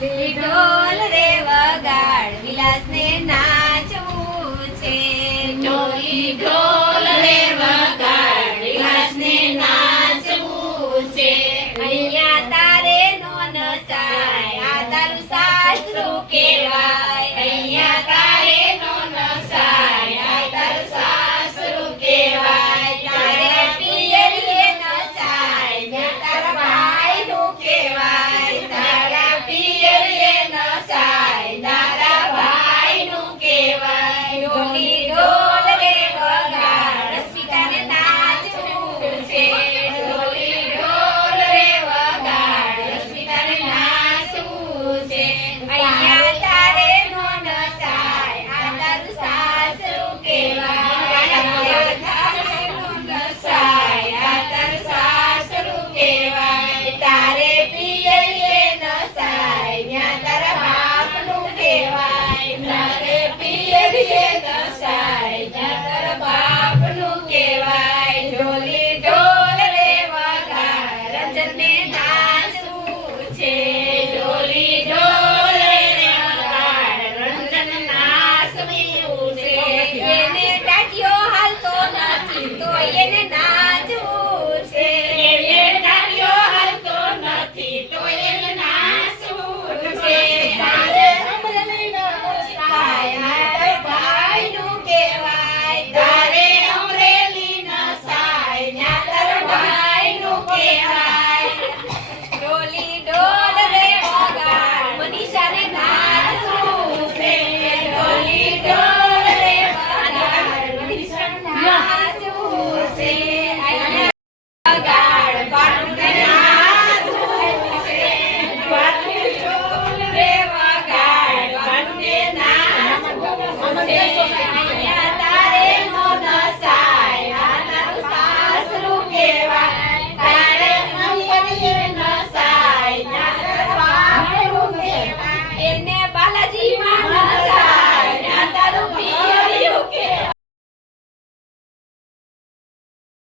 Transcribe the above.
Lido.